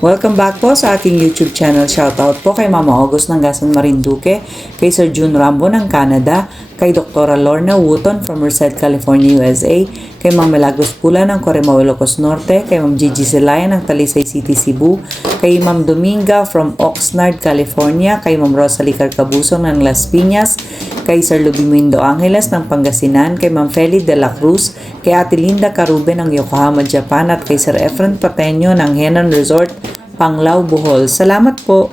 Welcome back po sa aking YouTube channel. Shoutout po kay Mama August ng Gasan Marinduque, kay Sir June Rambo ng Canada, kay Dr. Lorna Wooton from Merced, California, USA, kay Ma'am Milagros Pula ng Corimao, Ilocos Norte, kay Ma'am Gigi Zelaya ng Talisay City, Cebu, kay Ma'am Dominga from Oxnard, California, kay Ma'am Rosalie Carcabuso ng Las Piñas, kay Sir Lubimindo Angeles ng Pangasinan, kay Ma'am Feli de la Cruz, kay Ate Linda Carube ng Yokohama, Japan, at kay Sir Efren Pateño ng Henan Resort, Panglao, Bohol. Salamat po.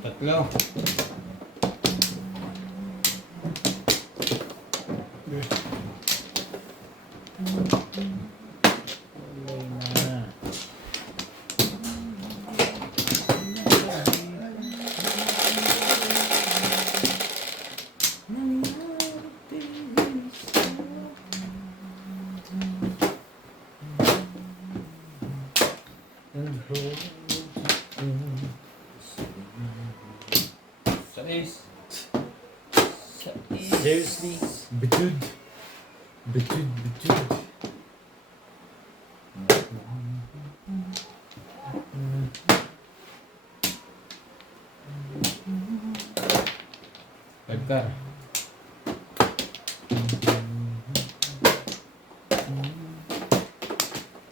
Tatlo. Seriously? Betud. Pagkar.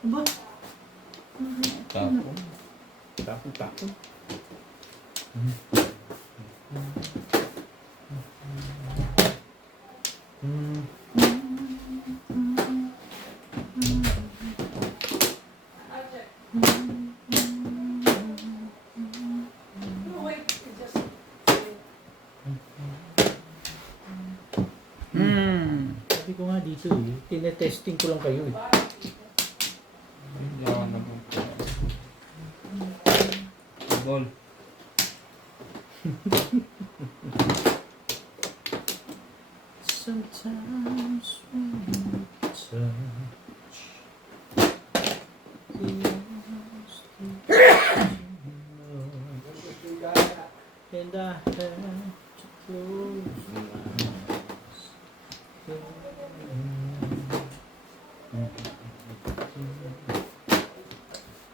Aba? Tapo. Sabi ko nga dito eh, tinetesting ko lang kayo eh. Hindi ako nagpupunta. Ball. Sometimes when you touch and I had to close my eyes.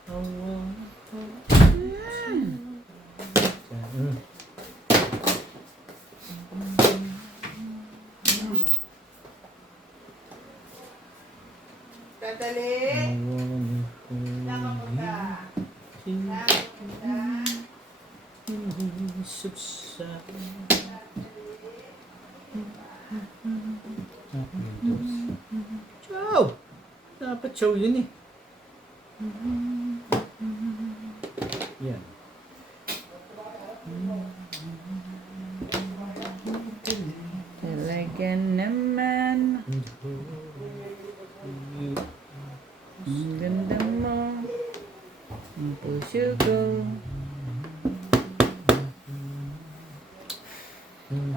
I want Dadali. Nakapunta. Chow! Dapat chow yun eh. Yan. Talaga naman. Ang ganda mo. Ang puso ko.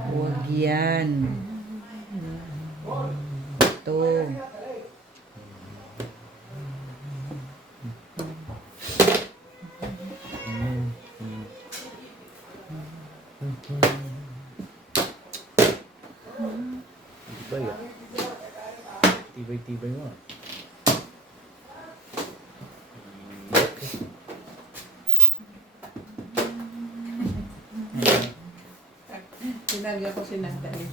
Huwag yan. Ito. Tibay ah. Tibay mo ah. Sinarga ko si Nandali.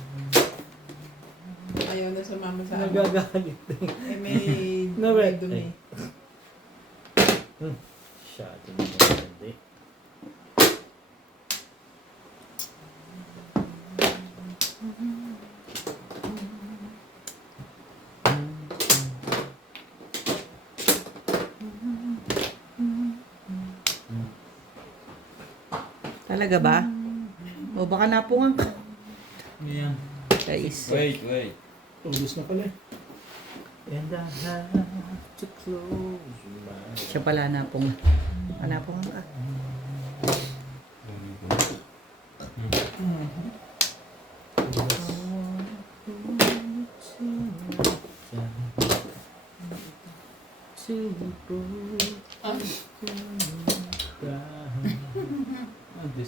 Ayaw na sumama sa ano. Nagagalit eh. Eh, may No, may wait. dumi. Shadow na maganda eh. Talaga ba? O baka napungan ka. Ngayon. Guys. Wait. Ubus na pala eh. And I have to close my eyes. Siya pala napungan. Napungan ka.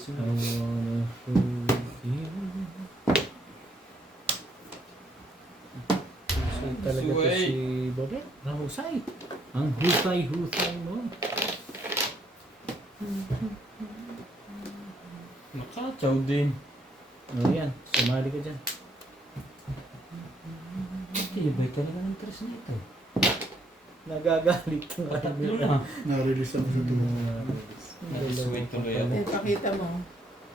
I wanna hold you. Sweet talaga to Sweet. si Bobet. Nahusay. Ang husay-husay mo. Nakachaw din. O yan, sumali ka dyan. Kilibay talaga ng interest na ito. Nagagalit ka nga. Tatlo na. Na-release ako sa tuwa. Sweet tuloy ako. Eh, pakita mo.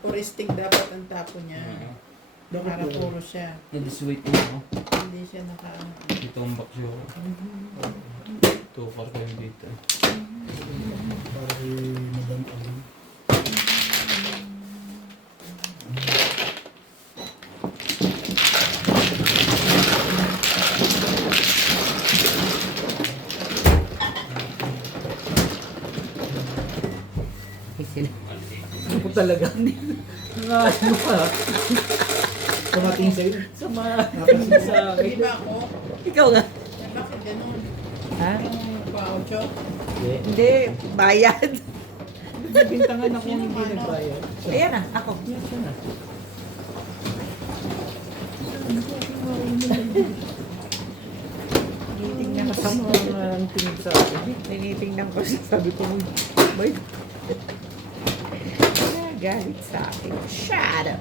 Puro stick dapat ang tapo niya. Dapat Para po. puro siya. Hindi sweet na ako. Hindi siya naka... Dito ang baksyo ako. Tukar kayo dito. Para kay Madam Ali. Ako talaga. Ano pa? Tumating sa'yo. Sama. Nakasin Sa Di ba ako? Ikaw nga. Eh, bakit ganun? Ha? Yung pa-audio? Hindi. Hindi, bayad. Bintangan ako hindi nagbayad. Ayan na, ako. Siya na. Tinitingnan ko sa Kasama ang tingin sa akin. Tinitingnan ko siya. Sabi ko, boy. Galit sa akin. Shadow.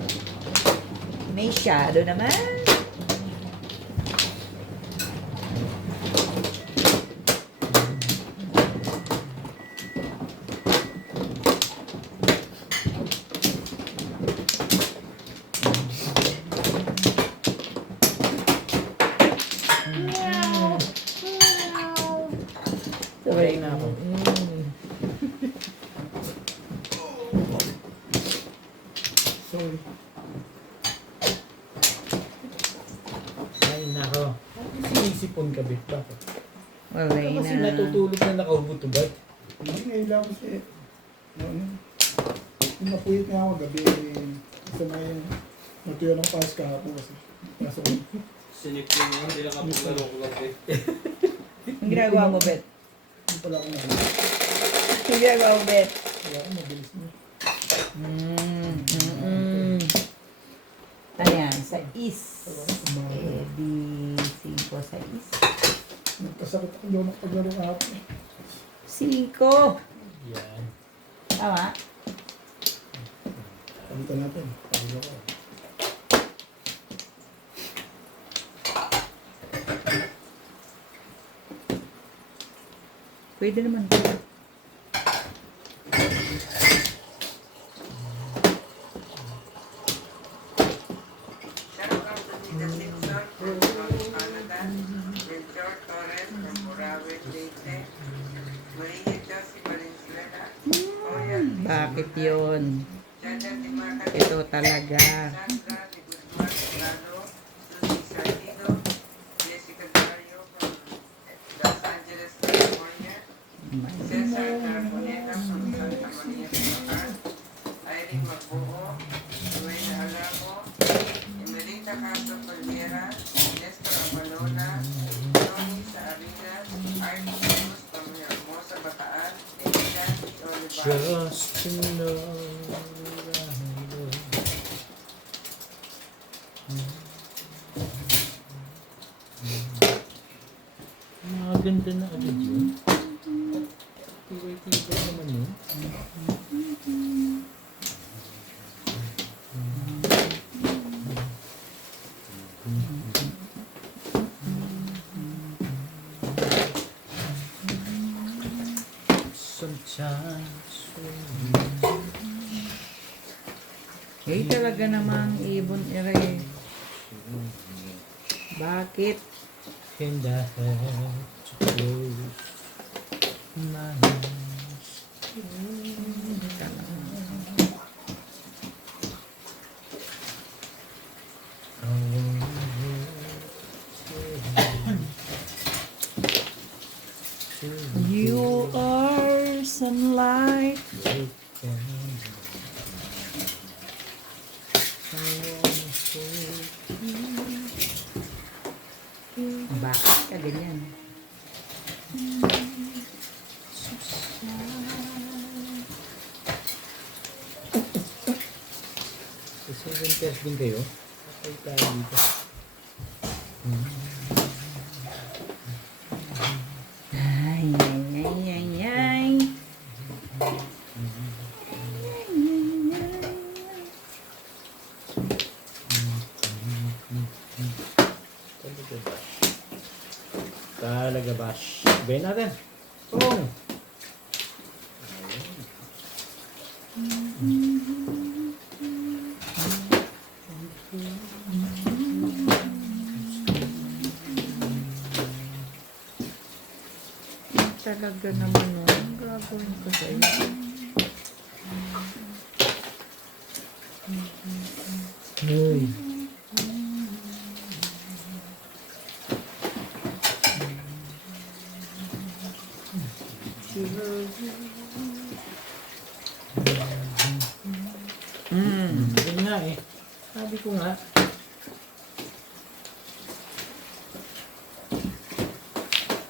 May shadow naman. Sabay na ako. Sorry. Ay, nako. Sinisipon ka, Bit. Bakit? Wala Kasi na. natutulog na nakahubot-ubad. Hindi ngayon lang kasi. Ano? Kung napuyit nga ako gabi. Isa na yung natuyo ng pass kahapon kasi. Kaso, Sinipin mo, hindi lang kapaglaro ko kasi. Ang ginagawa mo, Bet? hindi pala ako na. Ang ginagawa mo, Bet? Kaya ako mabilis na. Ano yan? Sa is. Mga A, B, C po sa is. nagkasakit ako doon ng paglaro kahapon. 5. Yan. Tama? Palitan natin. Palitan ko. Pwede naman ko. Shout out to Nita Simpson from Canada, Melchor Torres from Morawi, Leyte, Maria Josie Valenzuela, Oya Bakit yun? Chada Di Marca, Ito talaga. Sandra Di Guzman Serrano, Susie Sardido, Jessica Dario from Los Angeles, California, Cesar Carboneta from Santa Maria, Bulacan, Irene Magbuo, Duena Alamo, Emelita Castro Colmera, Nestor Amalona, Tony Saarinas, Artie Cruz from Hermosa, Bataan, and Jackie Olivares. Just to know that Maganda na agad yun. Tibay-tibay naman yun. Sometimes Eh, talaga namang ibon ere. Bakit? and I have to close my eyes. I wanna You are sunlight. Bakit ka ganyan? Sa 7 pairs din kayo? Okay tayo dito. Kalagabash. Bayin natin. Pong! Talaga naman, no? Ang gagawin ko sa iyo. Uy. Yun nga eh. Sabi ko nga.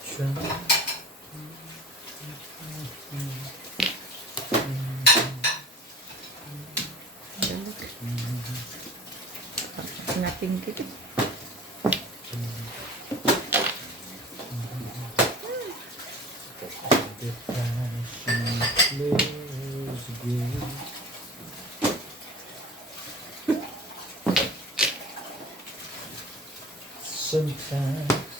Siya. Nating kita. Sometimes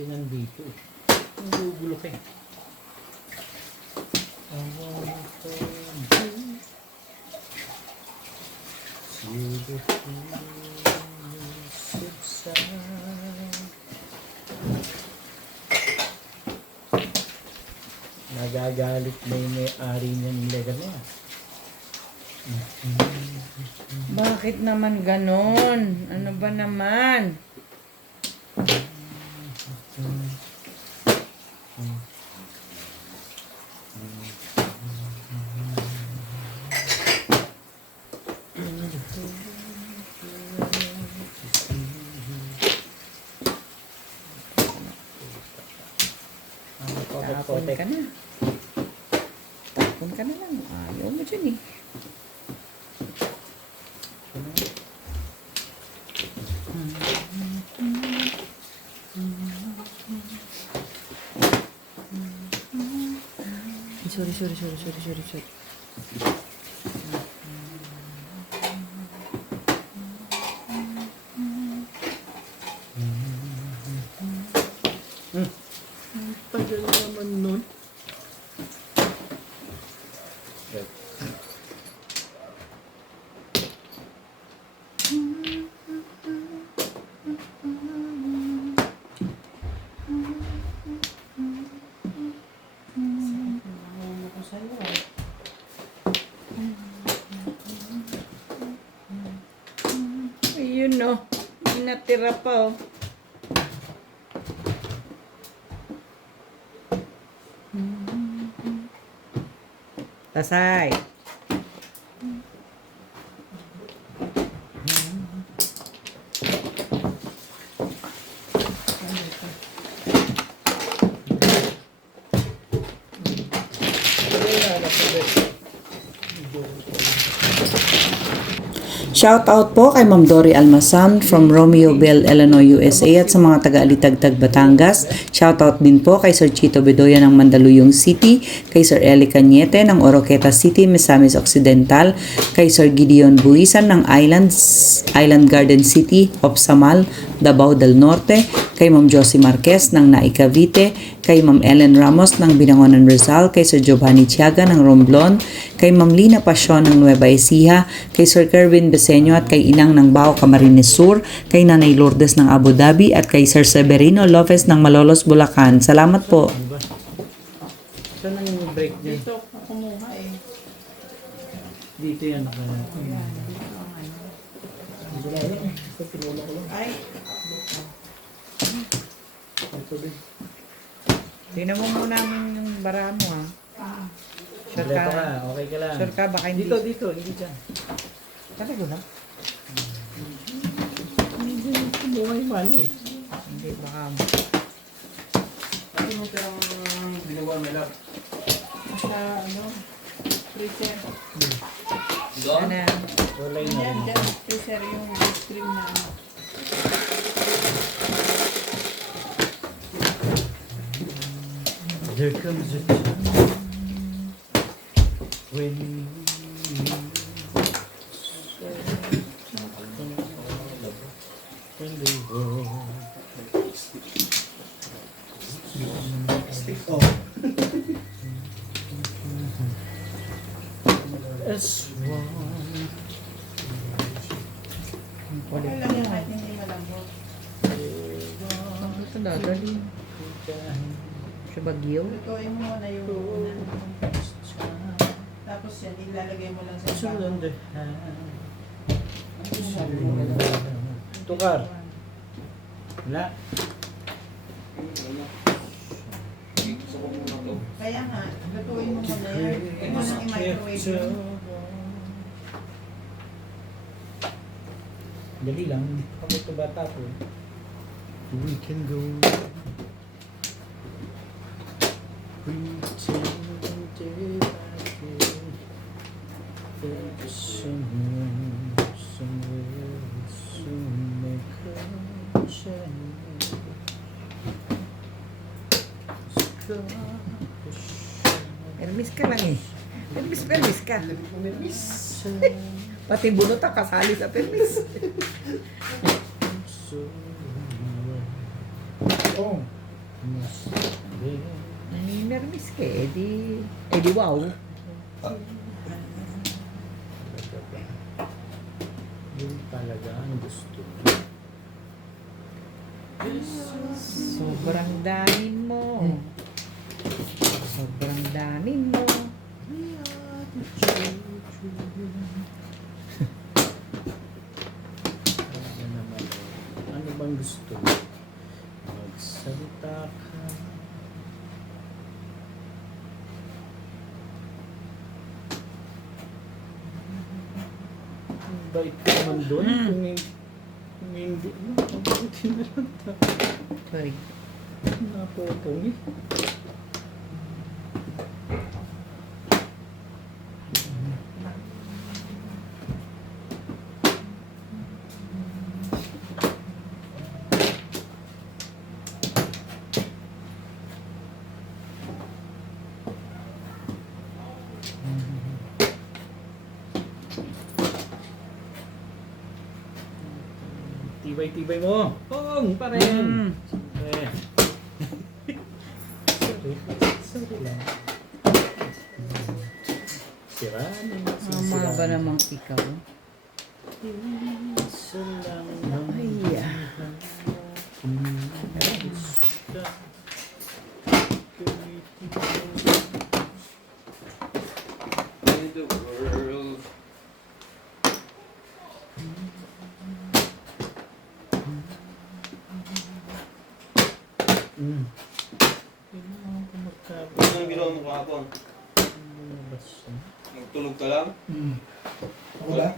sabi nandito. Nagugulo ka eh. I wanna hold you. See the feelings subside. Nagagalit na yung may-ari niyang legal niya. Bakit naman ganon? Ano ba naman? Tapon ka na. Tapon ka na lang. Ayaw mo dyan eh. Sorry. Tagal naman nun. Ayun no. May natira pa oh. Tasay. Shout out po kay Ma'am Dory Almasan from Romeoville, Illinois, USA at sa mga taga-Alitagtag, Batangas. Shout out din po kay Sir Chito Bedoya ng Mandaluyong City, kay Sir Eli Cañete ng Oroqueta City, Misamis Occidental, kay Sir Gideon Buisan ng Island Garden City, Opsamal, Davao del Norte, kay Ma'am Josie Marquez ng Naik Cavite, kay Ma'am Ellen Ramos ng Binangonan Rizal, kay Sir Giovanni Tiaga ng Romblon, kay Ma'am Lina Pasyon ng Nueva Ecija, kay Sir Kerwin Beseño at kay Inang ng Bao Camarines Sur, kay Nanay Lourdes ng Abu Dhabi at kay Sir Severino Lopez ng Malolos, Bulacan. Salamat po. Saan ang break niya? Dito ako kumuha eh. Dito yan naka. Ay, Tingnan mo muna yung bara mo ha. Sure Kompleto ka, ka? okay ka lang. Sure ka? Baka hindi. Dito, hindi dyan. Talaga na? Hindi kumuha yung mano eh. Hindi, baka. yung tirang ginagawa may lab? Sa ano, freezer. Doon? Ano? Wala yun Yan, na. dyan, freezer yung ice cream na ano. There comes a time when when the world Oh. is one. Okay lang yan kahit hindi malambot. Ito dadali. Sa Baguio. Lutuin mo muna yung una. Tapos yan, ilalagay mo lang sa So bago. on the hand. Tukar. Wala. Gusto ko muna to. Kaya nga, lutuin mo muna yan. Huwag mo nang i-microwave yun. Dali lang. Kami ito bata po. We can go. Pretend like there's someone somewhere soon may come shine. Permis ka lang eh. Permis ka. Pati bunot ang kasali sa permis. Oh. Ay, permis ka eh. Di wow. Yun talaga ang gusto mo. Sobrang damin mo. Sobrang damin mo. Ano naman? Ano bang gusto mo? Magsalita ka. Ang bait ka naman doon. Kung hindi mo, mabuti na lang tayo. Sorry. Napopong eh. Tibay-tibay mo. Pong pa rin. Eh. Sorry lang. Sira na. Mama ba namang ikaw? Isa lang ang Ay, gusto. In the world. Kailangan ko magkabot. Ano yung ginawa mo kahapon? Magtulog ka lang? Ako ba?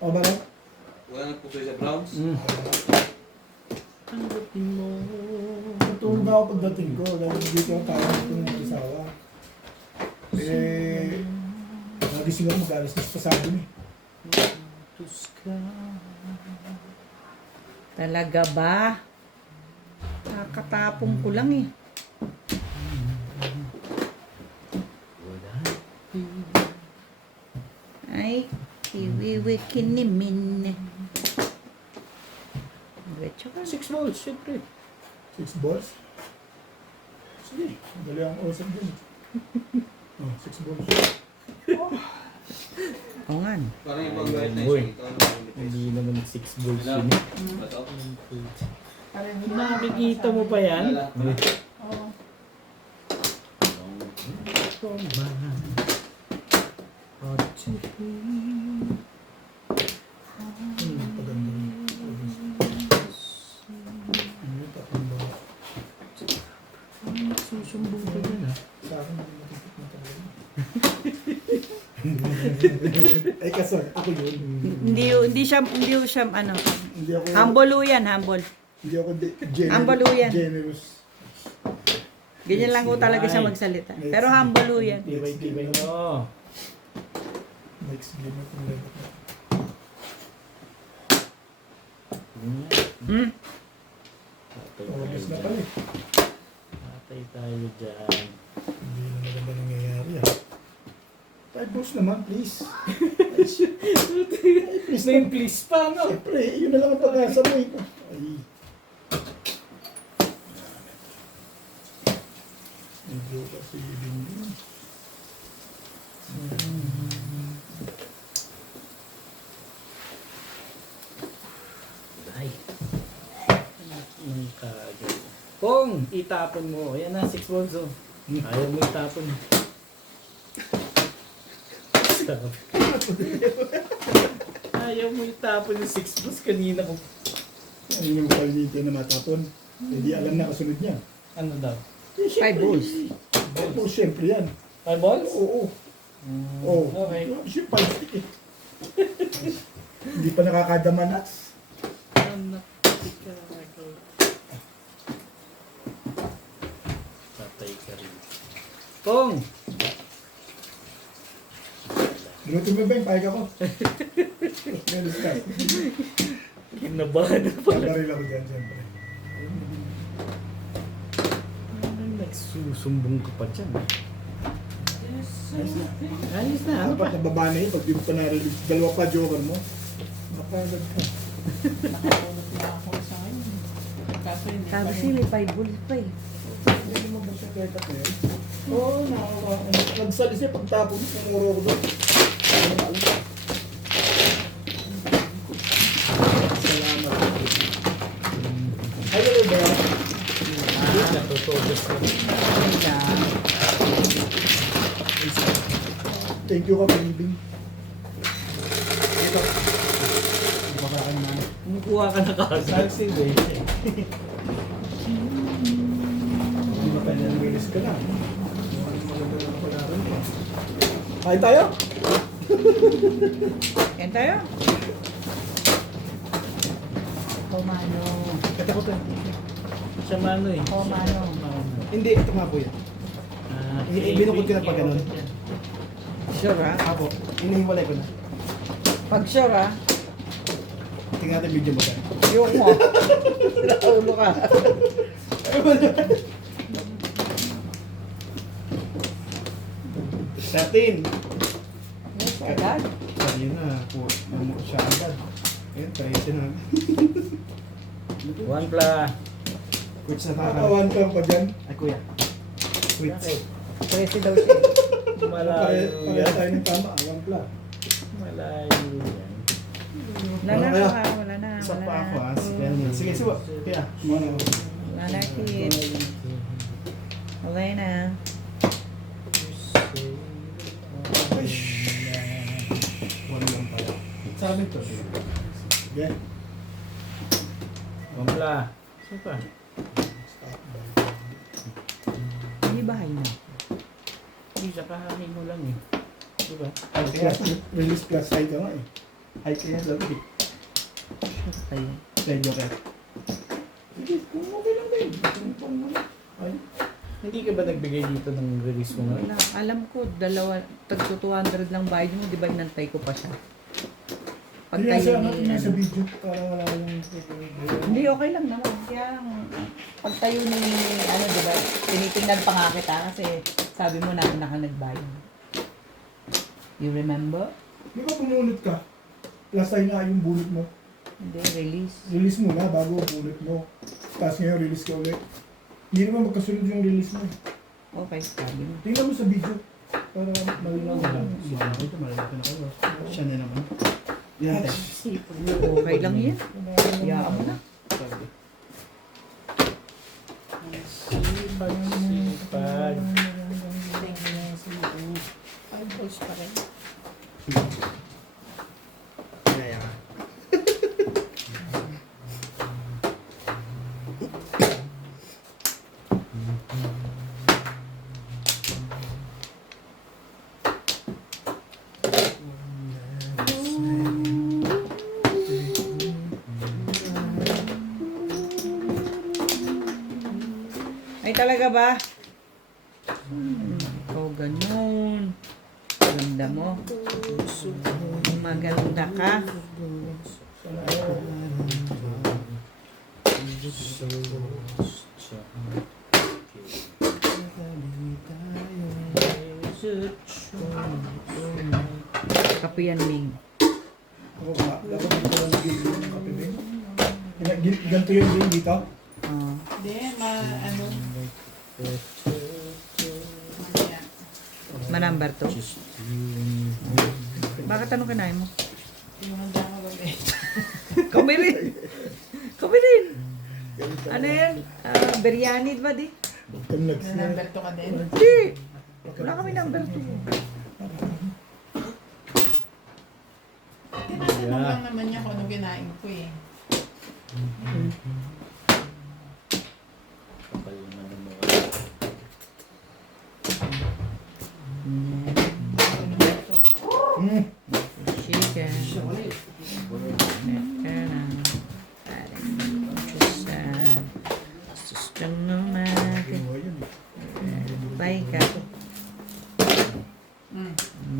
Ako ba lang? Wala nagpusoy sa Browns? Tanggapin mo. Natulog na ako pagdating ko dahil dito ang tawag ng mag-isawa. Eh, nagising ako mag-alas na sa sabi niya. Tus ka. Talaga ba? Kakatapong ko lang eh. Wala. Ay, kiwiwi kinimin. Diretso ka. 6 volts, syempre. 6 balls? Sige, madali ang usap din. Oh, 6 balls. Oo nga. Parang ibang gayet na Boy. isang ito. Ano yung lipis? Hindi naman 6 volts Wala. yun eh. Bato? Parang Nakikita mo pa yan? Wala. Oo. Paganda rin. Ano yung tatlong ba? Susumbong ka dyan ah. Sa akin, nakikita na talaga. Ay, kaso, ako yun. Hindi siya ano. Hindi ako, Humble yan, humble. hindi ako Ang baluyan. generous. Ganyan lang ho talaga siya magsalita. Pero humble ho yan. Tibay-tibay nyo. Next game itong level na. Hmm? Oras na pala eh. Patay tayo dyan. Hindi na maganda nangyayari ah. 5 balls naman, please. Please Name please pa, no? Siyempre, yun na lang ang pag-asa mo eh. Ay. Medyo kasi din. Ay. Ang kagay. Kung itapon mo, ayan na, 6 balls oh. Ayaw mo itapon. Ayaw mo itapon yung 6 balls kanina ko. Ano yung kayo dito na matapon? Hindi alam na kasunod niya. Ano daw? 5 balls. Oo, siyempre yan. 5 balls? Oo. Oo. Okay. Siyempre, plastic eh. Hindi pa nakakadamanas. Anak, ikaw. Patay ka rin. Kung! Luto mo ba yung pahiga ko? Meron ka. Kinabahan na pala. Pabaril ako dyan, siyempre. Nagsusumbong ka pa dyan. Ayos na. Ayos na, ano pa? Dapat nababa na yun pag di mo pa na-release. Dalawa pa joker mo. Nakagad ka. Nakakulot na ako sa akin. Kaso hindi pa Sabi rin. sila, 5 balls pa eh. Hindi mo ba siya kaya tapos yun? Oo, nakawa. Nagsalis siya pagtapon. Namuro ko doon. Salamat. Ay, hello ba? Natutugas na. Thank you ka, Pinibing. Ito. Hindi ba kakain na? Kumukuha ka na kasi. Salsing eh. Hindi ba kaya nag-release ka na? Maganda na pala rin pa. Kain tayo? Yan tayo. Komano. Kata ko tayo. Siya mano eh. Komano. Hindi, ito nga po yan. Binukod ko na pag ganun. Sure ha? Ako, inihiwalay ko na. Pag sure ha? Tingnan natin video mo tayo. Yung mo. Naulo ka. Satin! Yes, agad. Sabi na, po, namukot siya agad. Ayun, 13 na. One pla. Coach na kakawan ka pa dyan. Ay kuya. Quits. Presi daw siya. Malayo Pare yan. tayo ng tama, awan pla. Malayo yan. Wala na, Kaya, wala na. Isa Wala pa na. ako ha. Sige, suwa. Kaya, muna ako. Wala na, kid. Okay na. One lang pala. Sabi to. Sige. One pla. Suka. Hindi bahay na. Hindi, sa kahangin mo lang eh. Diba? Kaya, release plus high ka nga eh. High kaya sabi. Ayun. Medyo ka. Sige, kung okay lang din. Kung ay. Hindi ka ba nagbigay dito ng release mo Wala. Alam ko, tagto 200 lang bayad mo, di ba inantay ko pa siya? Pag Hindi tayo sa ni, sa video. Para wala yung... hindi, okay lang naman. Kaya, pag tayo ni, di ba, tinitingnan pa nga kita kasi sabi mo na ka nagbayad. You remember? Di ba pumunot ka? Plus ay na yung bullet mo. Hindi, release. Release mo na bago bullet mo. Tapos ngayon release ka ulit. Hindi naman magkasunod yung release mo. Okay, sabi mo. Tingnan mo sa video. Para malinaw na lang. Ito malalaki na kayo. Siya na naman. Yan tayo. Okay lang yan. Hayaan mo na. Sipag, sipag. Five balls pa rin. Kaya ka. Ay talaga ba? Ikaw ganun. Ganda mo. Maganda ka. Kape yan, Ming. Oo ba? Dapat dito lang nagiging yung kape mo. Ganito yung game dito? Oh. Hindi, ano. Mamaya. Ma-number 2. Bakit anong kinain mo? Yung handa ko gabi. Kami rin. Kami rin. Ano yan? Biryani ba di? Tumlag Na number 2 ka din. Hindi. Wala kami number 2. Tinatanong lang naman niya kung ano kinain ko eh. Kapal naman ng mga. Ano ba ito? Chicken. Baik ka.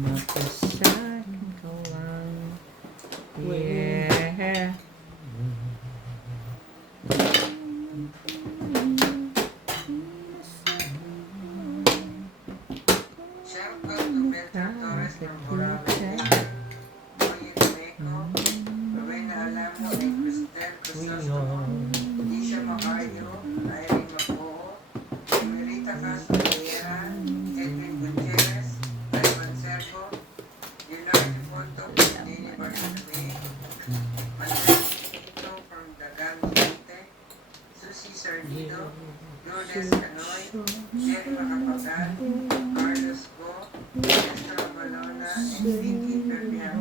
Mapasakin ko lang. Yeah. Shout out to Beltrán Torres from Boracay. Oye, Meco. Rowena Alamo and Cristel Crisostomo. Hindi siya makayo. Irene Mapo. Emerita Castro Riera. Edwin Gutierrez. Ivan Serco. Leonardo Porto. Dini Bartolome. Manuel Ito from Dagan Quinte. Susie Sardido. Lourdes Canoy. Jerry Macapagal. Carlos Go. Esther Balona. And Vicky Perpian.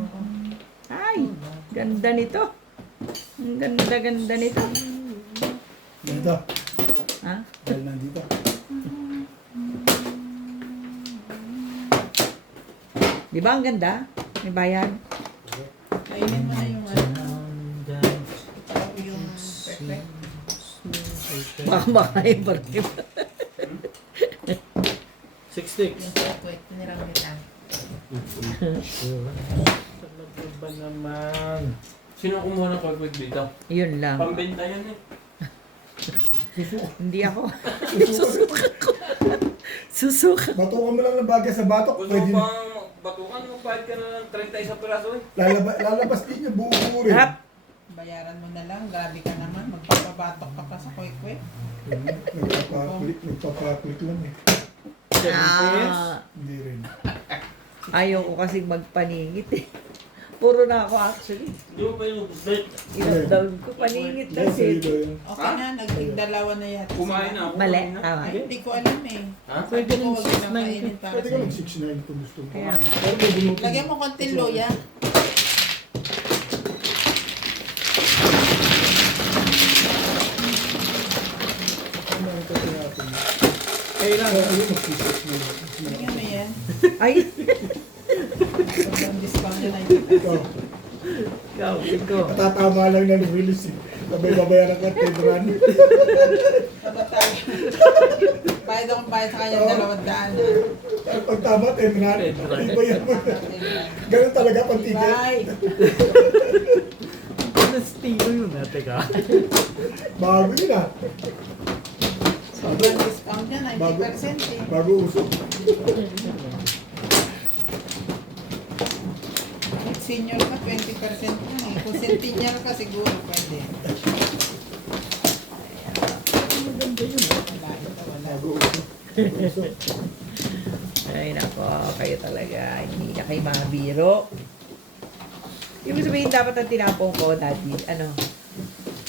Ay, ganda nito. Ang ganda-ganda nito. Ganito. Ha? Dahil nandito. Di ba ang ganda? May bayad? Kainin mo na yung ano. Yung perfect. Baka makain pa rin. 6 sticks. Yung perfect. Tinirang kita. Talaga ba naman? Sino kumuha ng quick dito? Yun lang. Pambenta yan eh. Hindi ako. Susuka ko. Susuka. Batukan mo lang ng bagay sa batok. Gusto Pwede mo na. pang batukan, magbayad ka na ng 31 piraso eh. Lalabas din yung buo rin. Hap. Bayaran mo na lang. Grabe ka naman. Magpapabatok ka pa sa kwek-kwek. Nagpapaklik lang eh. 7 pence? Hindi rin. Ayaw ko kasi magpaningit eh. Puro na ako actually. Di mo pa yung bet. Ilang ko paningit Yes, kasi. sa'yo yun. Okay na. Nagtigdalawa na yata. Kumain na ako. Mali. kumain na. Tama. Ay, hindi ko alam eh. Ha? Pwede Hindi ko rin wag 6 na kainin para Pwede ka sa'yo. mag 6'9 kung gusto mo. Kaya Pero may bunutin. Lagyan mo konting loya. Ano ang kasi natin? Kailangan. Ayun, mag-6'9. Lagyan mo yan. Ay, Sobrang discount na Ikaw, ikaw, ikaw. matatama lang na release eh. Sabay babayaran ka 10 run. Tabatay. Bayad akong bayad sa kanya 200. Pag tama, 10 run. Ibayan mo. Ganun talaga pag ticket. Bye! Ano estilo yun natin ka? Bago yun ah. Sobrang discount niya, 90% eh. Bago uso. Senior ka, 20% na eh. Kung centennial ka, siguro pwede. Wala, ito wala. Bago uso. Bago uso. Ay nako, kayo talaga. Hindi na kayo mabiro. Ibig sabihin dapat ang tinapong ko dati. Ano?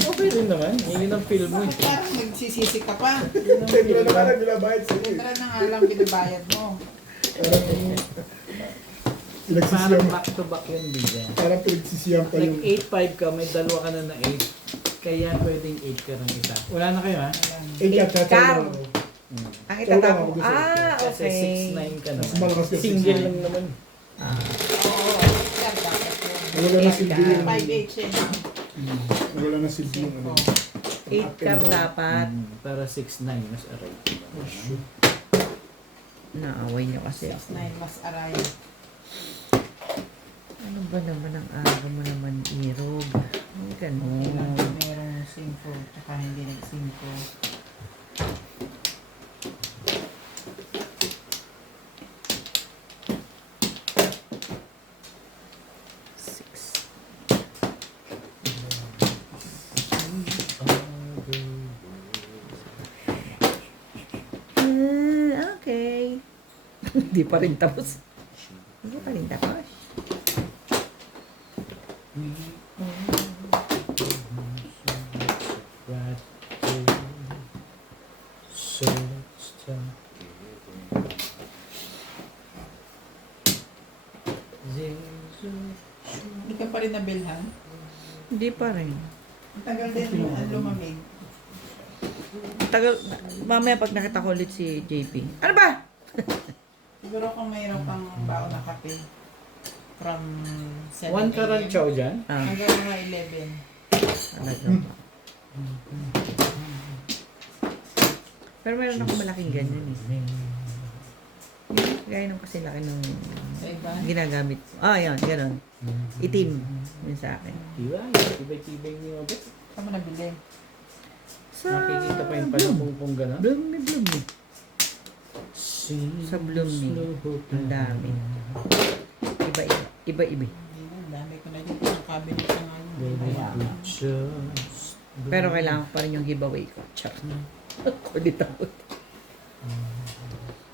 Okay rin naman. Yun ang film mo Bakit eh. parang nagsisisi ka pa? Yun ang 10 film run na mo. ka na binabayad sa'yo eh. Tara na nga lang binabayad mo. Pinagsisiyam. Parang back to back yun din. Parang pinagsisiyam pa yung... Like 8-5 ka, may dalawa ka na na 8. Kaya pwedeng 8 ka ng isa. Wala na kayo ha? Car. Ang itatapong. Ikaw lang, Ah, Kasi okay. 6-9 ka Mas naman. malakas ka Single 6'9". lang naman. Oo, yan dapat yun. Wala na silbi yung... 5H eh. Wala na silbi yung ano. 8 car dapat. Para 6-9 mas aray. Naaway niyo kasi ako. 6'9 mas aray. Ano ba naman ang aga mo naman, Irog? Ang ganun. Kailangan merong simpo, tsaka hindi nagsimpo. Six. Okay. Hindi pa rin tapos. Hindi pa rin tapos. So let's talk Hindi ka pa rin nabilhan? Hindi pa rin. Ang tagal din ang lumamig. Tagal, mamaya pag nakita ko ulit si JP. Ano ba? Siguro kung mayroon kang baon na kape from 7 One karan a.m. chow dyan. Ah, hanggang mga 11. talaga ba? Pero meron ako malaking ganyan eh. Gaya nung kasi laki nung Sa iba? ginagamit. Ah, yan, gano'n. Itim. Yun sa akin. Diba? Tibay-tibay niyo. Saan mo nabili? Sa Nakikita pa yung palupong kung gano'n. Bloom ni Bloom eh. Sa Bloom ni. Ang dami. Iba-iba. Iba-iba. Hindi na, ang dami ko na dito. Ang cabinet ng ano. Kaya, Pero kailangan ko pa rin yung giveaway ko. Char. Kulit ako.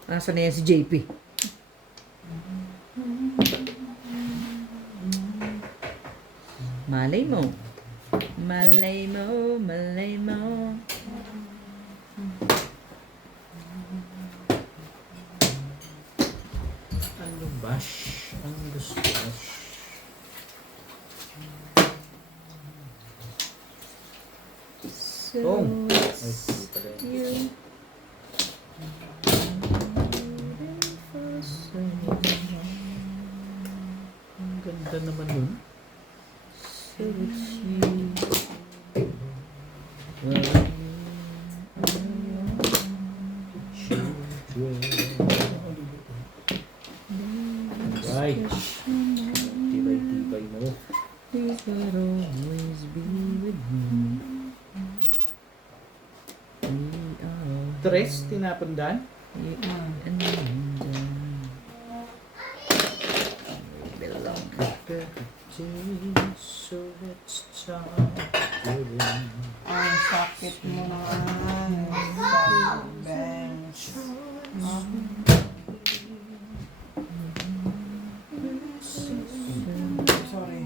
Nasaan na yan si JP? Malay mo. Malay mo, malay mo. Ang lubash. Ang gustos. So, Oh. it's Ay, hindi pa rin. you. Ang ganda naman nun. So it's you. Right. Tibay-tibay mo. We could always be with me. We are Tres, tinapandan. you and me. We belong. So let's talk again. ang sakit mo naman. Sa bench. Sorry.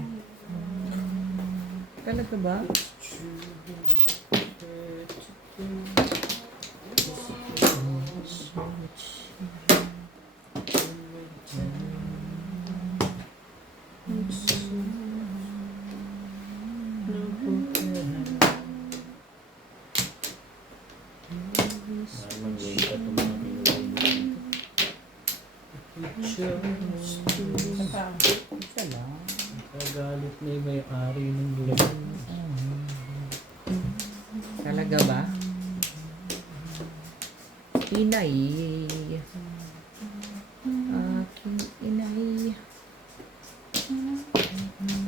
Talaga ba? Naman yun ka itong mga pinuhay dito. Saka, Isa lang. Kagalit na yung may-ari ng lugar. Talaga ba? Inay. Aking inay.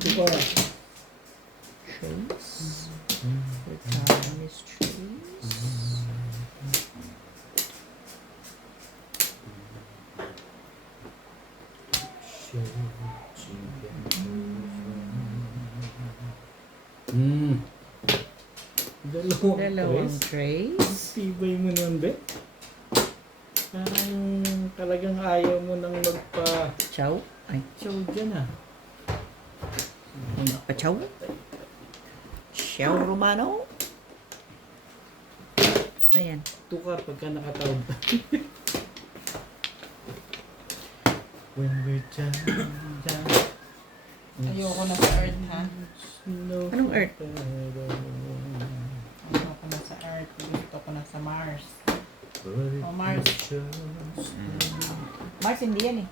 Diba? Trace. Return is trace. Dalawang Tres? trace. Tibay mo nun, be? Parang talagang ayaw mo nang magpa-chow Chow. Ay, dyan ah. pa-chow. Chow Romano. Ayan. Tukar pagka nakatawag. When we're done. ayoko na sa earth, ha? Anong earth? Ayoko na sa earth. Gusto ko na sa Mars. Oh, Mars. Mars, hindi yan eh.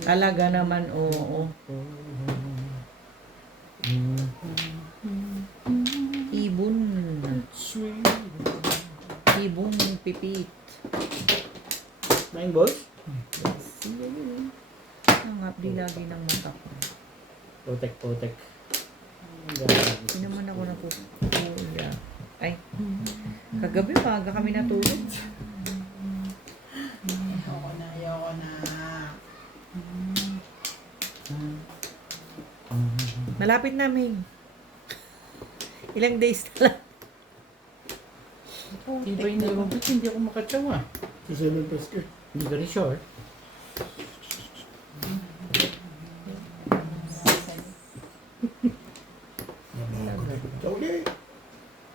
Talaga naman, oo. Ibon. Ibon pipit. 9 balls? Ang hapdi lagi ng mata ko. Putek. Hindi naman ako napupuya. Ay, kagabi maaga kami natulog. Ayoko na. Malapit namin. Ilang days na lang. Iba yung nilabot, hindi ako makatsawa. Sa 7 plus ka. Hindi ka rin sure. Sa uli.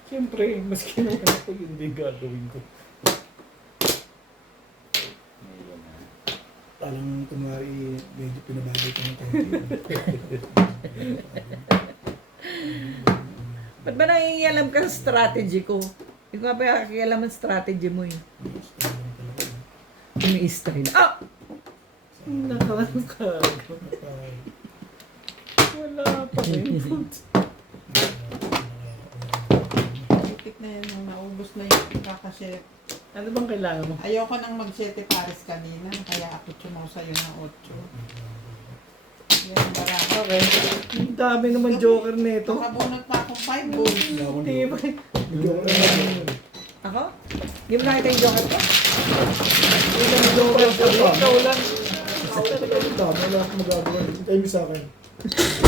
Siyempre, maski naman ako, yun din gagawin ko. Parang kunwari medyo pinabago ko ng konti. Ba't ba nangingialam ka sa strategy ko? Hindi ko nga ba nakikialam ang strategy mo eh. Umi-style. Ah! Nakakagod. Wala pa rin. Itik na yan nung naubos na yung kakashare. Ano bang kailangan mo? Ayoko nang mag-7 pares kanina, kaya ako tumaw sa'yo ng 8. Yan, marami. Okay. Ang dami naman joker nito. Nakabunot pa akong 5 balls. Hindi ba? Hindi ako lang. Ako? Hindi mo nakita yung joker ko? Ilang joker ko? Ikaw lang. Wala akong magagawa. Hintay mo sa akin.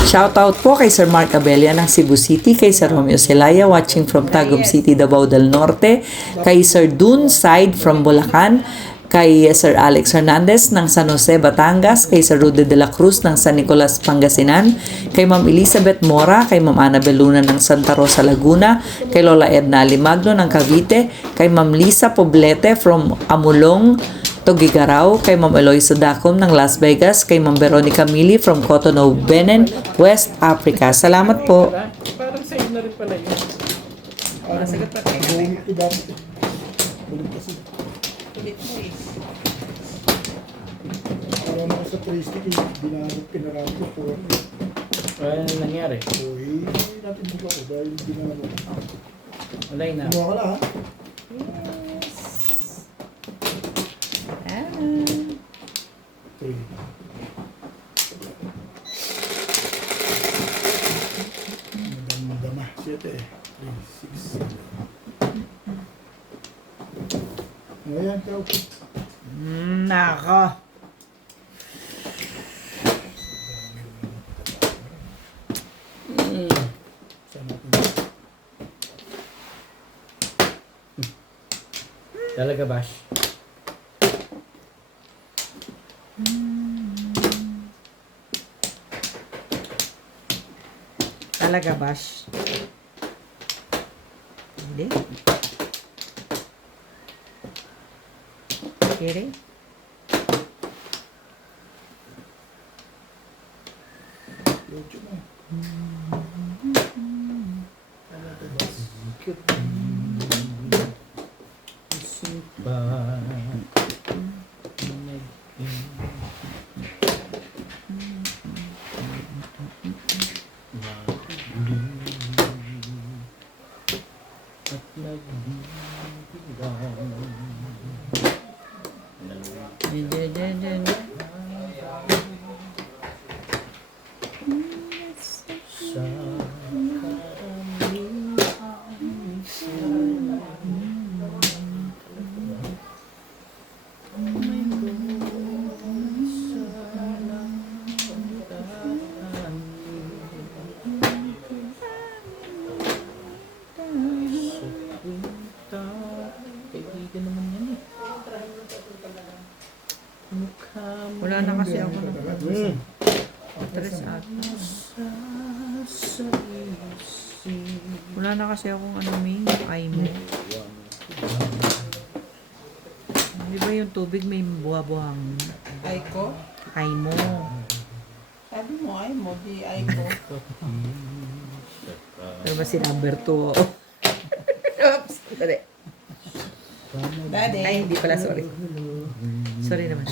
Shoutout po kay Sir Mark Abella ng Cebu City, kay Sir Romeo Celaya watching from Tagum City, Davao del Norte, kay Sir Dun Side from Bulacan, kay Sir Alex Hernandez ng San Jose, Batangas, kay Sir Rude de la Cruz ng San Nicolas, Pangasinan, kay Ma'am Elizabeth Mora, kay Ma'am Annabel Luna ng Santa Rosa, Laguna, kay Lola Edna Alimagno ng Cavite, kay Ma'am Lisa Poblete from Amulong, Tugigaraw, kay Ma'am Eloisa Dacom ng Las Vegas, kay Ma'am Veronica Mili from Cotonou, Benin, West Africa. Salamat po. Parang save na rin pala yun. Masagot pa tayo. Bumit ko dapat. Bumit kasi. Ulit mo eh. Alam mo sa plastic eh. Binanot pinarami ko po. Ano nangyari? Uy, natin buka ko dahil binanot ko. Wala na. Kumuha ka na ha? Okay. Madama. 7, 3, 6. Ayan, ikaw. Nako. Saan natin? Talaga, Bash? Talaga, Bash? Hindi. Kiri? Youtube mo. Wala na kasi ako ng Hmm. stress ata. Wala na kasi akong ano may ay mo. Di ba yung tubig may buha-buhang Ay ko? ay mo? Sabi mo ay mo, di ay ko. Pero ba si number 2? Oops! Dali. Daddy. Ay, hindi pala. Sorry. Sorry naman.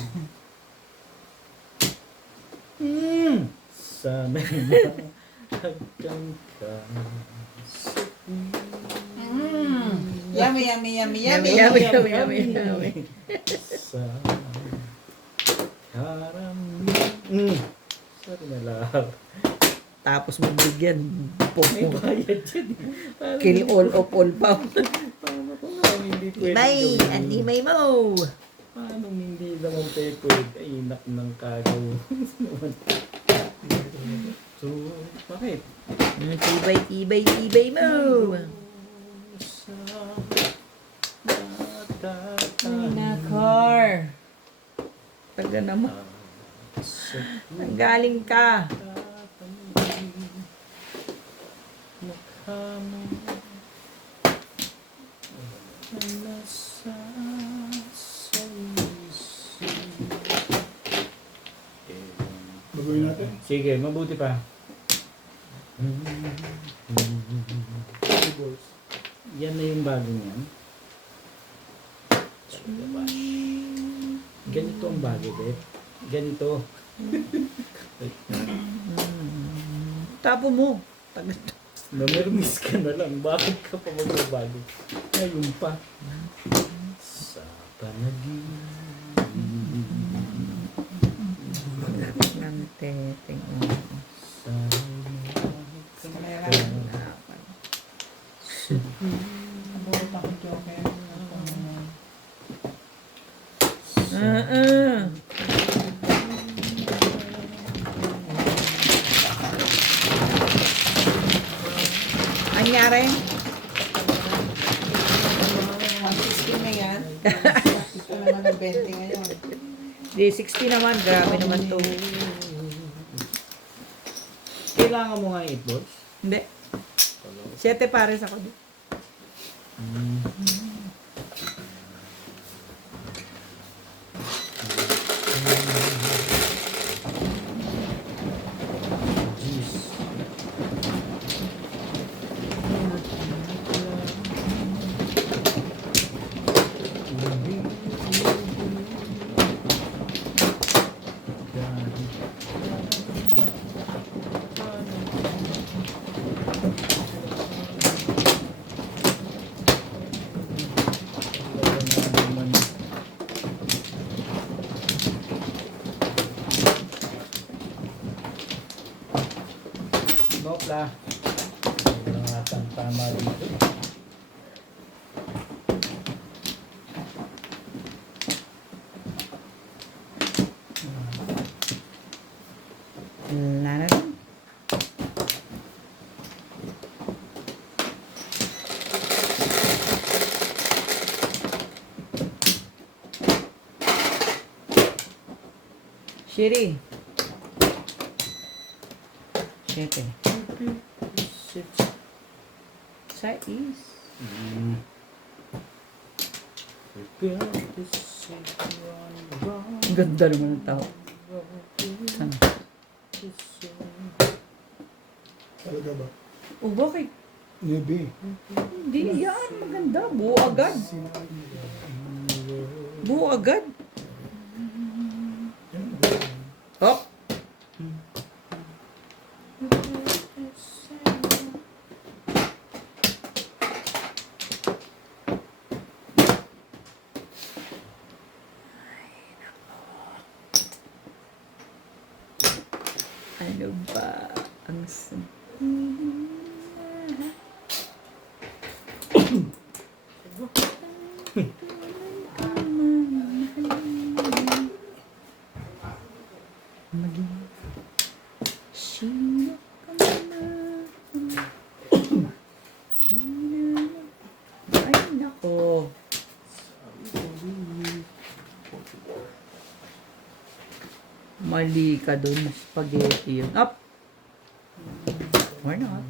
Sa mga hagkang ka. Yummy, yummy, yummy, yummy. Yummy, yummy, yummy, yummy. Sa Haram. Sorry na lang. Tapos mo bigyan. May bayad yan. Kill all of all pa. Paano kung hindi pwede May, gawin? anti-may mo. Paano hindi naman pwede? Ay, inak ng kagaw. So, bakit? Tibay mo. Sa Ay, nakar. Taga naman. Nanggaling ka. Baguhin natin. Sige, mabuti pa. Hey, boys. Yan na yung bagong yan. Talaga ba? Ganito ang bago, Beth. Ganito. Tapo mo. Taga Namermis ka na lang. Bakit ka pa magbabago? Ngayon pa. Sa panaginip. ng teteng. Sa Abot ako joker. Anyari? 160 na yan. Ito naman ang 20 ngayon. Di 60 naman. Grabe naman to. kailangan mo nga i-balls? Hindi. 7 pares ako. Nopla. Wala nga tama dito. Wala na lang. Shiri. 7. Sais. Ang ganda naman ng tao. Sana. Talaga ba? Oh, bakit? Nebe. Hindi yan. Maganda. Buo agad. Buo agad. Oh. Ano ba ang sabihin? Maging sino ka man? Ay, nako. Mali ka dun. Spaghetti yun. Up! Or not.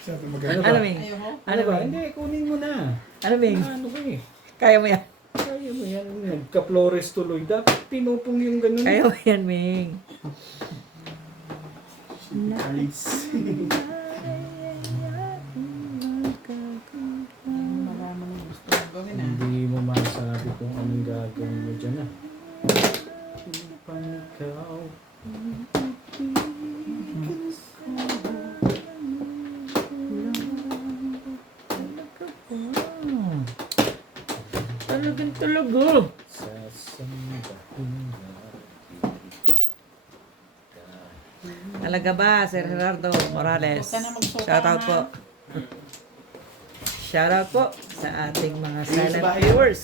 Sa atin maganda. Ano ba? Ano ba? Ayoko. Ano ba? Hindi, kunin mo na. Ano, Ming? Ano ba eh? Kaya mo yan? Kaya mo yan. Nagka-flores tuloy. Dapat tinupong yung ganun. Kaya mo yan, Ming. Marami mong gusto mong gawin ah. Hindi mo masabi kung anong gagawin mo dyan ah. Pangkaw. Talagang talaga. Sasambahin Talaga ba, Sir Gerardo Morales? Huwag ka na magsuka, Shoutout ha? po. Shoutout po sa ating mga silent viewers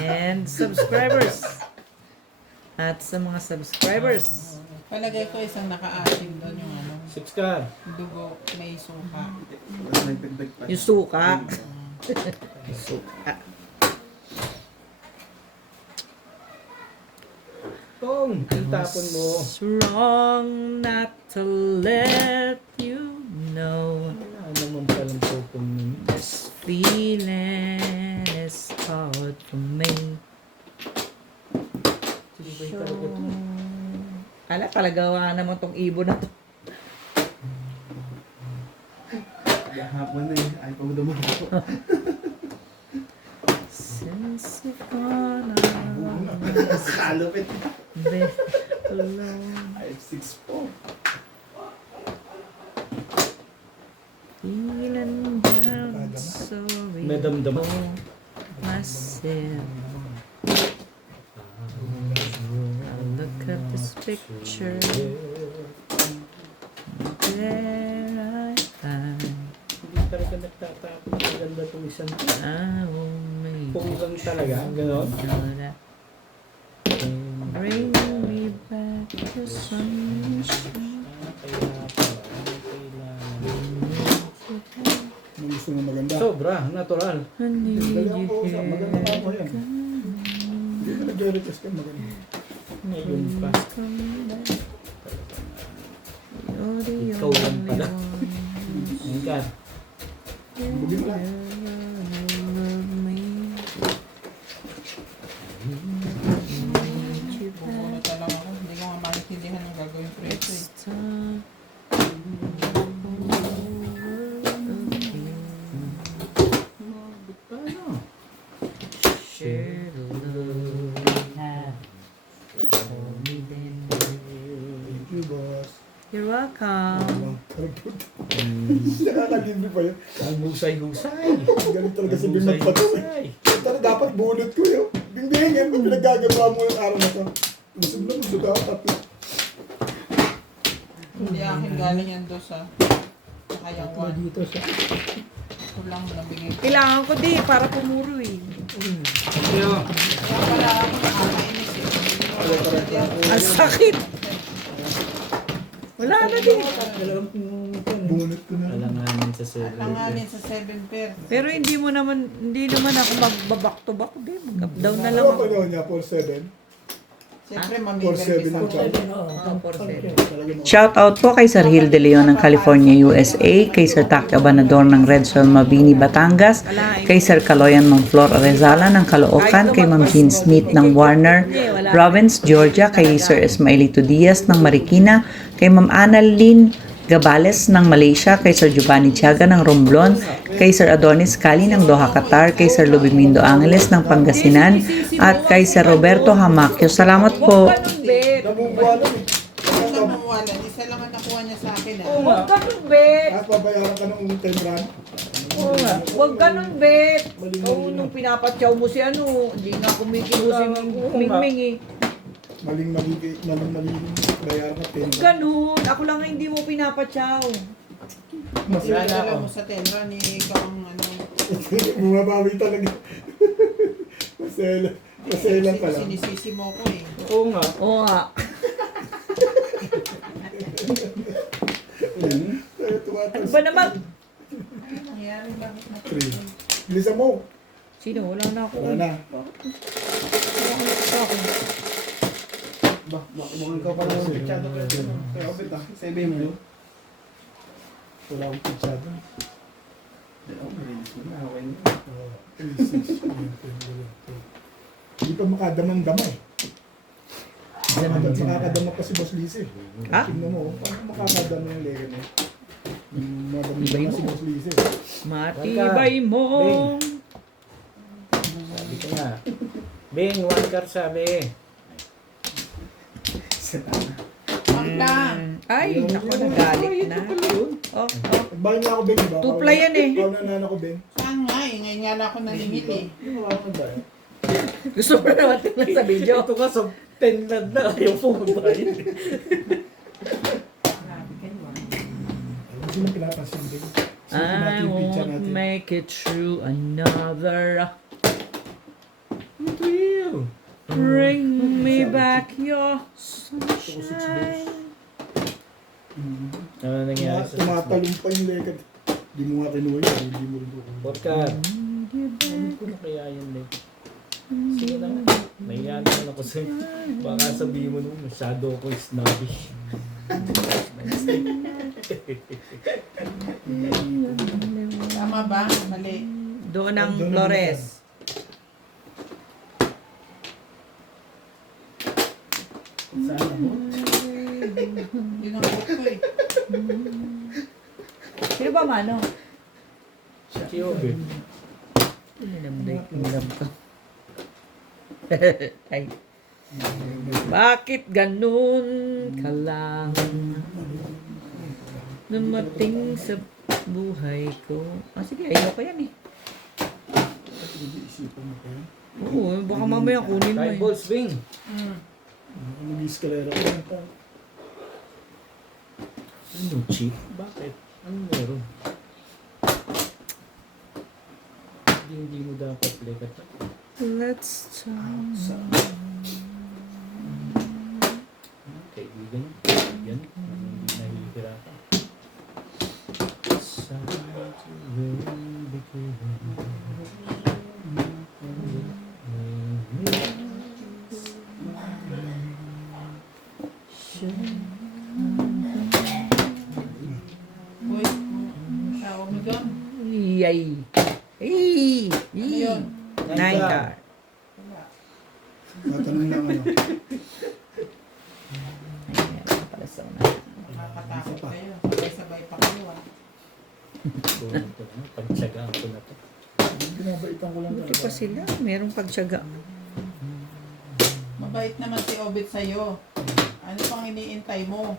and subscribers. At sa mga subscribers. Palagay ko isang naka-asim doon yung ano, Subscribe. dugo, may suka. Yung suka. Suka. Tong, itapon mo. It's wrong not to let you know Wala naman palang pupong nun. this feeling is hard for me. Sige ba yung talaga to? Kala palagawa naman tong ibon na to. Hapon na eh. Ay, pag dumako. Since you've gone Kalupit. been alone, 5'6" po. feeling down, sorry May damdaman. for myself. I look at this picture, there I find Hindi talaga nagtatapon. Ang ganda itong isang to. our mate. Punggang talaga. Ganon. Bring me back to sunshine. Kaya pala. Kailangan. May gusto mo maganda. Sobra. Natural. I need Dali you ako sa maganda pa ako here. yan. Hindi ka nag-request ka maganda. Ngayon pa. Come back. You're the Ikaw lang only pala. one. Ngayon ka. Bugin mo lang. Love me. Need you back. Bubunot lang ako, hindi ko nga maintindihan ang gagawin ko ito eh. It's time. Paano? Share the love we have. Hold me then. Thank you, boss. You're welcome. Nakakagindi pa yun. Ang husay-husay. Galing talaga sa bing magpatuloy. Husay-husay. Pero dapat bunot ko yun. Bingbing yan, pinaggagawa mo ng araw na to. Busog na busog ako, tatlo. Hindi akin galing yan doon sa Kayawan. Dito sa... Ito lang nabigay ko. Kailangan ko di para pumuro eh. Kaya, Kaya pala ako nakakainis eh. Hindi ako Ang sakit. Wala na din. Bunot ko na. alanganin sa server. alanganin sa 7 pair. Pero hindi naman ako magbaback to back. Di, mag-up down na lang Ano ako. pa daw niya? 4'7"? Siyempre 4'7" mamimigay ang sa charge. Oh, 4-7. Talaga mo. Shoutout po kay Sir Gil De Leon ng California, USA, kay Sir Taki Abanador ng Red Sol Mabini, Batangas, kay Sir Kaloyan Flor Arezala ng Caloocan, kay Ma'am Jean Smith ng Warner Province, Georgia, kay Sir Ismaelito Diaz ng Marikina, kay Ma'am Annalyn Gabales ng Malaysia, kay Sir Giovanni Tiaga ng Romblon, kay Sir Adonis Cali ng Doha, Qatar, kay Sir Lubimindo Angeles ng Pangasinan, at kay Sir Roberto Hamakyo. Salamat po. Nabubuwalan eh. Kung namuwalan, isa lang ang nakuha niya sa akin ah. Huwag ganun, bet. At babayaran ka ng 10 rand. Oo nga. Huwag ganun, bet. Oo, nung pinapatyaw mo si ano, hindi nga kumikibo si Mingming eh. Maling bayaran ka 10 rand. Ganun. Ako lang nga hindi mo pinapatyaw. Ilalala mo sa tenra ni ikaw ang ano. Bumabawi talaga. Maselan pa lang. Sinisisi mo ko eh. Oo nga. Oo nga. Ano ba naman? Ano nangyari? Bakit na? 3. Bilisan mo. Sino? Wala na ako. Wala na. Mukhang ikaw pala yung pitsado ka. Kaya obit ah, 7 mo. Wala akong pitsado. Hindi pa makadamang-dama eh. Makakadama pa si Boss Lise. Ha? Tingnan mo, paano makakadama yung lega niya? Madami-dama si Boss Lise. Matibay mo. Sabi ko nga. Bing, 1 car sabi. Pagka. Ay, naku, nagalit na. Oh, Bahin niya ako, Ben. Diba? Tupla yan eh. Ikaw na ako, Ben. Saan nga eh, ngayon nga lang ako nanimili. Hindi mo ako magbayan. gusto mo naman tingnan sa video. Ito ka sa 10 na ayaw po magbayad. Hindi na pinapansin, Ben. I won't make it through another. Ito yun. Bring me back your sunshine. Ano nangyari sa Tumatalong pa yung lega. Hindi mo nga kinuha yun. Hindi mo rin kukuha. Podcast. Ano ko na kaya yun eh. Sige na nga. Nahiyan naman ako sa'yo. Baka sabihin mo nung masyado ako snobbish. Tama ba? Mali. Doon ang Flores. Saan mo? Yun ang book ko eh. Sino ba mano? Si Kyobe. Hinam ka. Ay. Bakit ganun ka lang dumating sa buhay ko? Ah, sige, ayaw ko yan eh. Isipan mo kayo. Oo, baka mamaya kunin mo 5 eh. balls, Bing. Nag-escalera ko lang pa. Ano, cheap? Bakit? Ano meron? Hindi mo dapat lekat. Let's talk. Kaibigan. Yan. Hindi nahihira ka. Uy, tawag mo doon. Yay! Ay! Ano yun? Nine car. Matanong lang ano. Ayan, pala sa una. Nakakatakot kayo. Sabay-sabay pa kayo ah. Pagtsagaan ko na to. Ginabaitan ko lang Buti pa sila, merong pagtyaga. Mabait naman si Obit sa'yo. Ano pang iniintay mo?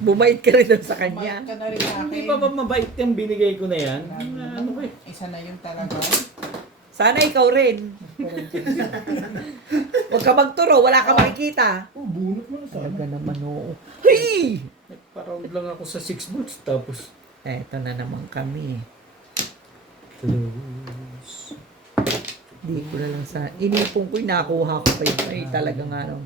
Bumait ka rin doon sa Mabait kanya. ka na rin sa Hindi akin. ba mabait yung binigay ko na yan? Ano ba eh? Isa na yun talaga. Sana ikaw rin. Huwag ka magturo, wala ka makikita. Oh, bunot mo na sana. Talaga naman oo. Hey! Nagpa-round lang ako sa 6 balls tapos Eto na naman kami. close. Di ko na lang sa... Inipong ko, nakuha ko pa yun. Ay, talaga nga no.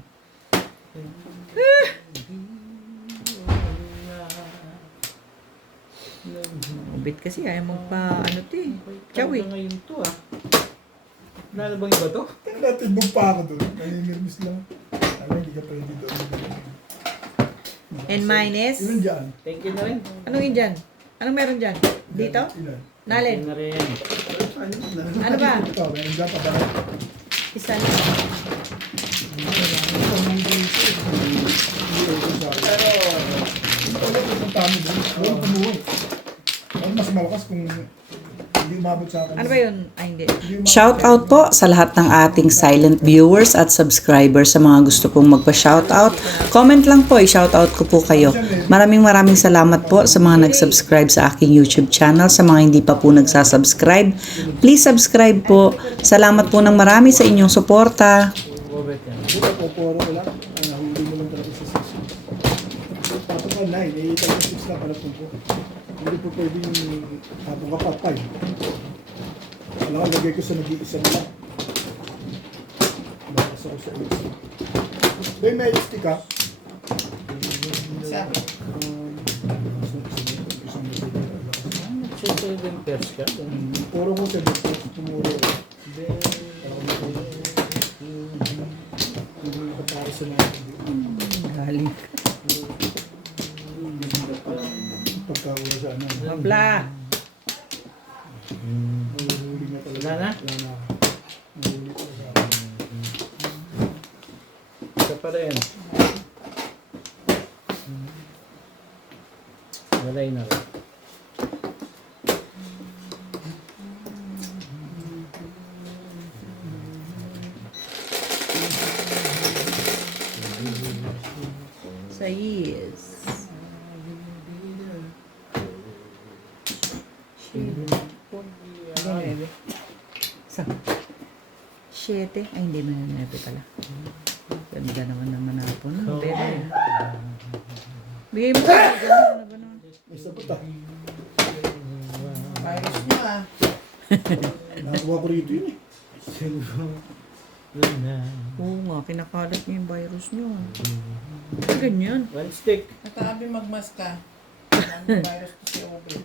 Ubit kasi ayaw magpa ano to eh. Chow eh. Ngayon to ah. Lalabang iba to? Natibog pa ako doon. Naninirmis lang. Alam, hindi ka pwede doon. And minus? Ilan dyan? Thank you na rin. Anong yun dyan? Anong meron dyan? Dito? Ilan? Nalin? Thank you na rin. Ano ba? Ito, meron dyan pa ba? Isa lang. Pero, ang tamo doon. Doon kumuha. Ang mas malakas kung hindi umabot sa akin. Ano ba yun? Ay, hindi. Shout out po sa lahat ng ating silent viewers at subscribers. Sa mga gusto pong magpa-shout out, comment lang po, i-shout out ko po kayo. Maraming salamat po sa mga nag-subscribe sa aking YouTube channel. Sa mga hindi pa po nagsasubscribe, please subscribe po. Salamat po ng marami sa inyong suporta. Robert yan. Hindi ka poporo ko lang. Ang nahuli mo lang talaga sa 6. Tapos ka 9, eh, talaga 6 lang pala po. Hindi po pwedeng tapong ka pa 5. Alam ko, lagay ko sa nag-iisa na lang. Bakas ako sa 8. May stick ka? Isa. So, 7 pairs ka? Puro ko 7 tumuro ko. Hindi ko para sa natin. Galing. Pagkakuha sa ano. Mabla. Nahuhuli nga talaga. Wala na? Wala na. Nahuhuli ko sa Isa pa rin. Walay na rin. Sais. Sa 7. Ay, hindi mo na 9 pala. Ganda naman ako. No? Pero, bigay mo sa ganda na ba naman? may sabot ah. Virus nyo ah. Nakakuha ko rito yun eh. Oo nga, kinakalat niyo yung virus niyo. Ganyan. One stick. Nataabi magmas ka. Ang virus to si Obi.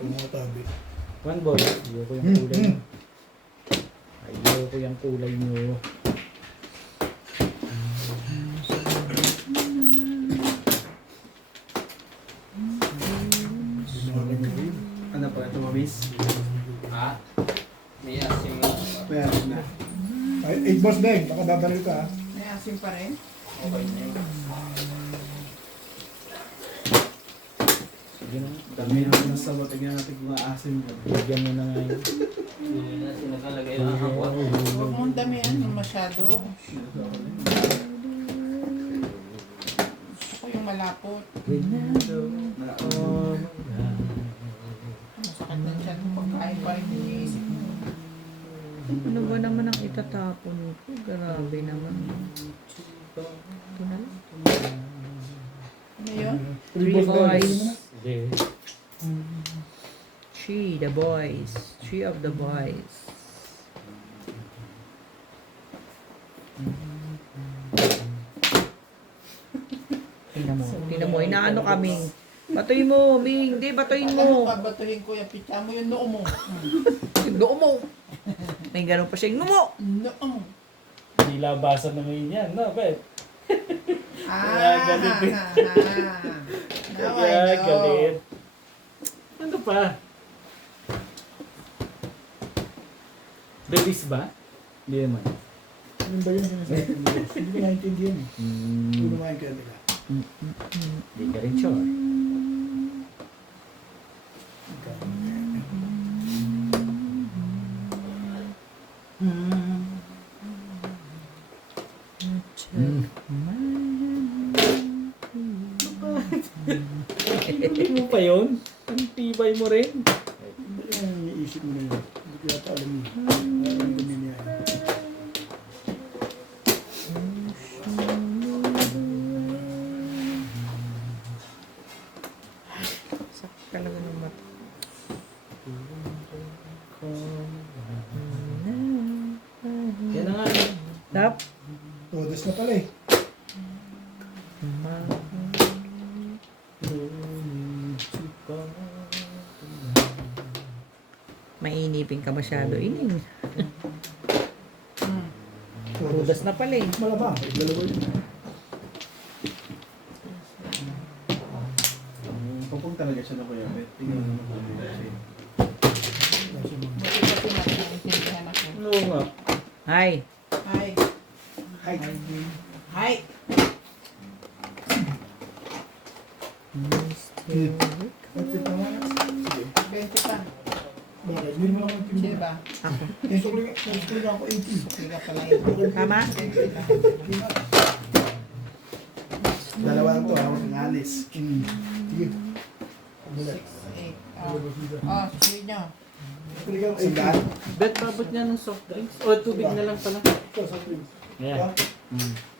Ang mga tabi. One boy. Ayoko yung kulay nyo. Ayoko yung kulay nyo. Ano pa ito, mabis? Ha? May asim mo. Kaya na. Ay, 8 balls na eh. Baka babaril ka ah. May asim pa rin. Okay na yun. Sige na. Dami na ng sabot. Tignan natin kung maasim ka. Bigyan mo na nga yun. Hindi na sinakalagay lang ako. Huwag mong damihan ng masyado. Gusto ko yung malapot. Masakit na siya kung pagkain pa rin iniisip mo. Ano ba naman ang itatapon ko? Grabe naman. Ito na lang. Ano yun? 3 boys. Sige. The boys. 3 of the boys. Tingnan mo, inaano kami. Batuin mo, Ming. Hindi, batuin Alam mo, mo. babatuhin ko yung pitya mo, yung noo mo. Yung noo mo. May ganun pa siya. Yung noo mo. Noo mo. Hindi labasan na ngayon yan. No, bet. Ah, galit eh. Now I Kaya know. galit. Ano pa? Release ba? Hindi naman. Ano ba yun sinasabi ko? Hindi ko naintindihan eh. Hindi ko naman kaya nila. Hindi ka rin sure. Hindi mo pa yun? Ang tibay mo rin. Hindi ko yung iniisip mo na yun. Hindi ko yata alam yun. Alam ko niya. Sakit talaga ng mata. Yan na nga. Tap. Todas na pala eh. Mainipin ka masyado. Ining. Rudas na pala eh. Malaba. Dalawa yun. Kapag talaga siya na kuya, bet. Tingnan mo naman kung ano siya. Buti kasi natintindihan ako. Oo nga. Hi. Hi. Hi. Hi. At ito nga. Sige. 20 pa. Bakit? Hindi mo naman Hindi pinag- ba? Ako. Gusto lang ako 80. Hindi ka pala yun. Tama? Dalawa lang to, hawak ng alis. Sige. 6, 8. Oh, sige nyo. Pili ka ng 80. Sandaan? Bet, babot niya ng soft drinks. O, tubig na lang pala. Ito, sa tuwing. Yeah. Diba?